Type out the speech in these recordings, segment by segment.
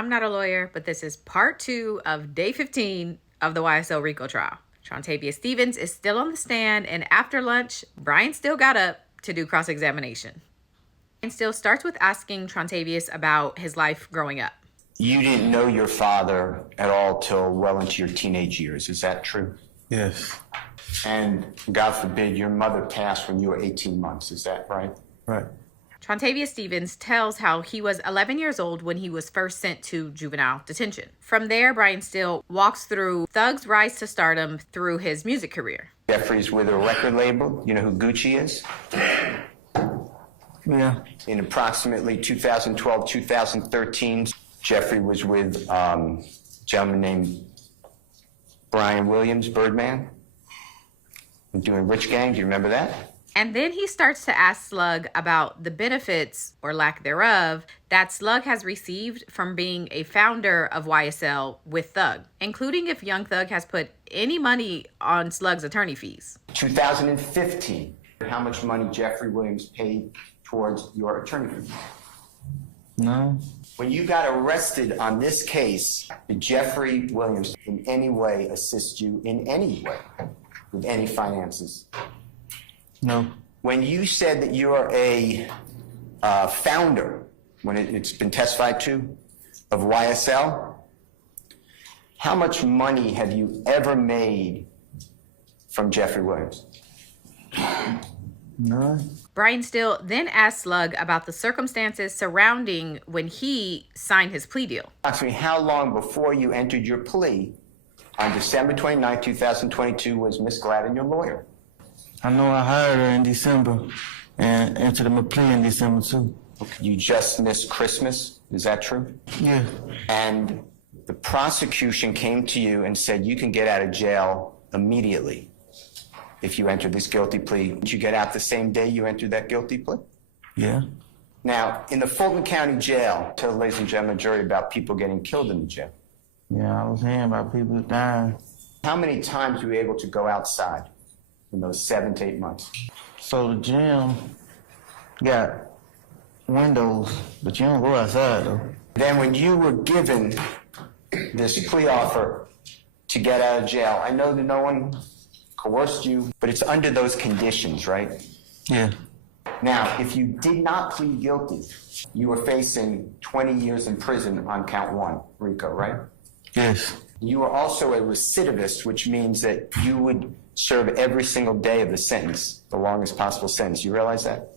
I'm not a lawyer, but this is part 2 of day 15 of the YSL RICO trial. Trontavia Stevens is still on the stand, and after lunch, Brian Steele got up to do cross-examination. Brian Steele starts with asking Trontavious about his life growing up. You didn't know your father at all till well into your teenage years. Is that true? Yes. And God forbid, your mother passed when you were 18 months. Is that right? Right. Trontavia Stevens tells how he was 11 years old when he was first sent to juvenile detention. From there, Brian Steele walks through Thug's rise to stardom through his music career. Jeffrey's with a record label. You know who Gucci is? Yeah. In approximately 2012, 2013, Jeffrey was with a gentleman named Brian Williams, Birdman, doing Rich Gang. Do you remember that? And then he starts to ask Slug about the benefits, or lack thereof, that Slug has received from being a founder of YSL with Thug, including if Young Thug has put any money on Slug's attorney fees. 2015, how much money Jeffrey Williams paid towards your attorney fees? No. When you got arrested on this case, did Jeffrey Williams in any way assist you in any way with any finances? No. When you said that you're a founder, when it's been testified to, of YSL, how much money have you ever made from Jeffrey Williams? None. Brian Steele then asks Slug about the circumstances surrounding when he signed his plea deal. Approximately how long before you entered your plea on December 29, 2022 was Miss Gladden your lawyer? I know I hired her in December and entered my plea in December too. You just missed Christmas, is that true? Yeah. And the prosecution came to you and said you can get out of jail immediately if you enter this guilty plea. Did you get out the same day you entered that guilty plea? Yeah. Now, in the Fulton County Jail, tell the ladies and gentlemen jury about people getting killed in the jail. Yeah, I was hearing about people dying. How many times were you able to go outside in those 7 to 8 months? So the gym got windows, but you don't go outside though. Then when you were given this plea offer to get out of jail, I know that no one coerced you, but it's under those conditions, right? Yeah. Now, if you did not plead guilty, you were facing 20 years in prison on count 1, RICO, right? Yes. You were also a recidivist, which means that you would serve every single day of the sentence, the longest possible sentence. You realize that?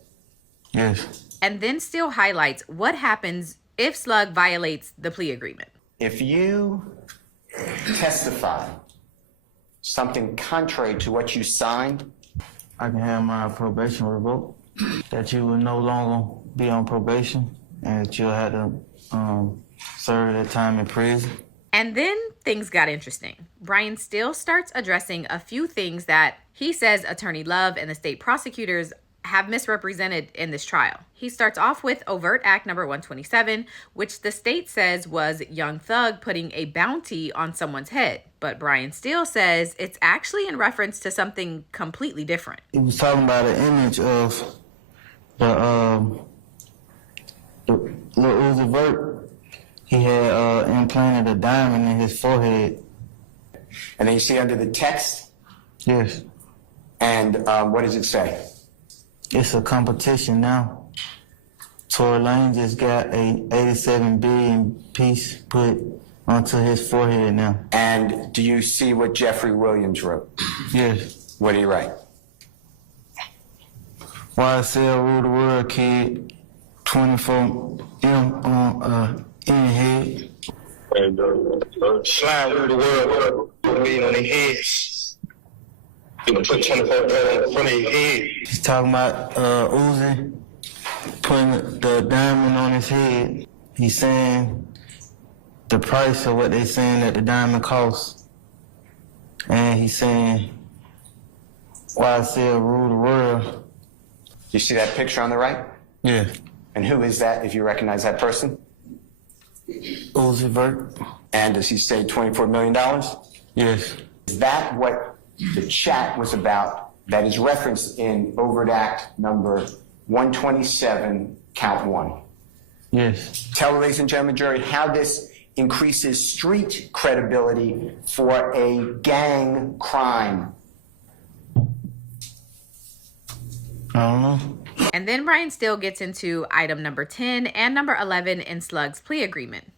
Yes. And then Steele highlights what happens if Slug violates the plea agreement. If you testify something contrary to what you signed, I can have my probation revoked, that you will no longer be on probation, and that you'll have to serve that time in prison. And then things got interesting. Brian Steele starts addressing a few things that he says Attorney Love and the state prosecutors have misrepresented in this trial. He starts off with Overt Act number 127, which the state says was Young Thug putting a bounty on someone's head. But Brian Steele says it's actually in reference to something completely different. He was talking about an image of the little Uzi Vert. He had implanted a diamond in his forehead. and then you see under the text, Yes. and what does it say? It's a competition now. Tory Lane just got a 87 billion piece put onto his forehead now. And do you see what Jeffrey Williams wrote? Yes. What did he write? YSL rule the world, kid. 24M on in head. And slide rule the world, put me on their heads. You know, put 24 in front of their head. He's talking about Uzi putting the diamond on his head. He's saying the price of what they saying that the diamond costs. And he's saying YSL rule the world. You see that picture on the right? Yeah. And who is that, if you recognize that person? Uzi Vert. And does he say $24 million? Yes. Is that what the chat was about that is referenced in Overt Act number 127, count 1? Yes. Tell, ladies and gentlemen, jury, how this increases street credibility for a gang crime. I don't know. And then Brian Steele gets into item number 10 and number 11 in Slug's plea agreement.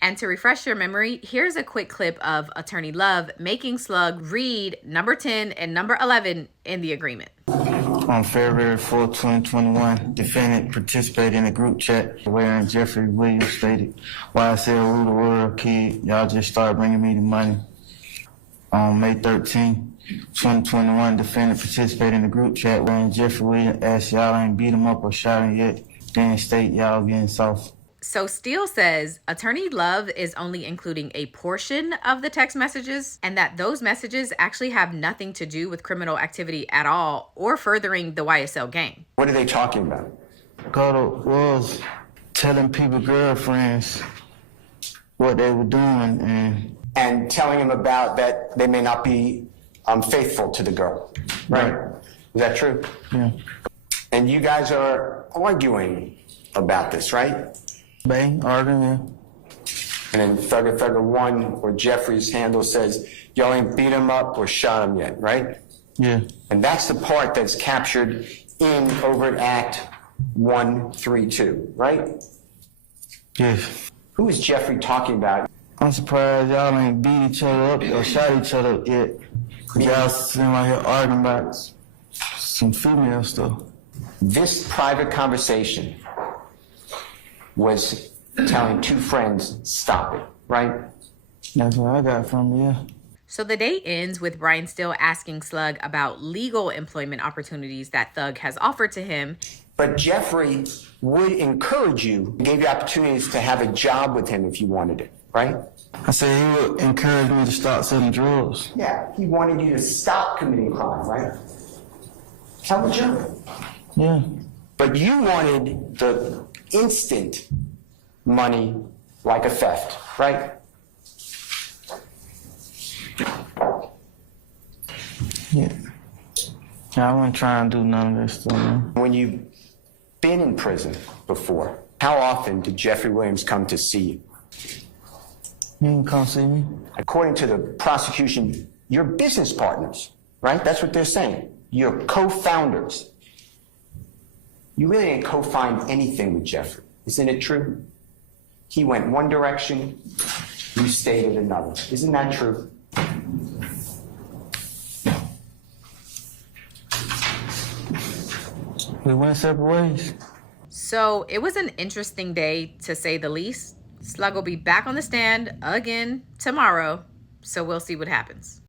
And to refresh your memory, here's a quick clip of Attorney Love making Slug read number 10 and number 11 in the agreement. On February 4, 2021, defendant participated in a group chat wherein Jeffrey Williams stated, YSL rule the world, kid. Y'all just started bringing me the money. On May 13, 2021, defendant participated in a group chat wherein Jeffrey Williams asked y'all ain't beat him up or shot him yet. Then state y'all getting soft. So Steele says Attorney Love is only including a portion of the text messages and that those messages actually have nothing to do with criminal activity at all or furthering the YSL gang. What are they talking about? Carter was telling people, girlfriends, what they were doing And telling them about that they may not be faithful to the girl. Right? Is that true? Yeah. And you guys are arguing about this, right? Bang, arguing, yeah. And then Thugger 1 or Jeffrey's handle says, y'all ain't beat him up or shot him yet, right? Yeah. And that's the part that's captured in Overt Act 132, right? Yes. Who is Jeffrey talking about? I'm surprised y'all ain't beat each other up or shot each other yet. Cause y'all seem like here arguing about some female stuff. This private conversation was telling two friends, stop it, right? That's what I got from you. Yeah. So the day ends with Brian Steele asking Slug about legal employment opportunities that Thug has offered to him. But Jeffrey would encourage you, gave you opportunities to have a job with him if you wanted it, right? I said he would encourage me to stop selling drugs. Yeah, he wanted you to stop committing crime, right? Tell the jury. Yeah. But you wanted the instant money like a theft, right? Yeah. I wasn't trying to do none of this stuff, man. When you've been in prison before, how often did Jeffrey Williams come to see you? You didn't come see me? According to the prosecution, you're business partners, right? That's what they're saying. You're co-founders. You really didn't co-find anything with Jeffrey. Isn't it true? He went one direction, you stayed in another. Isn't that true? We went separate ways. So it was an interesting day, to say the least. Slug will be back on the stand again tomorrow, so we'll see what happens.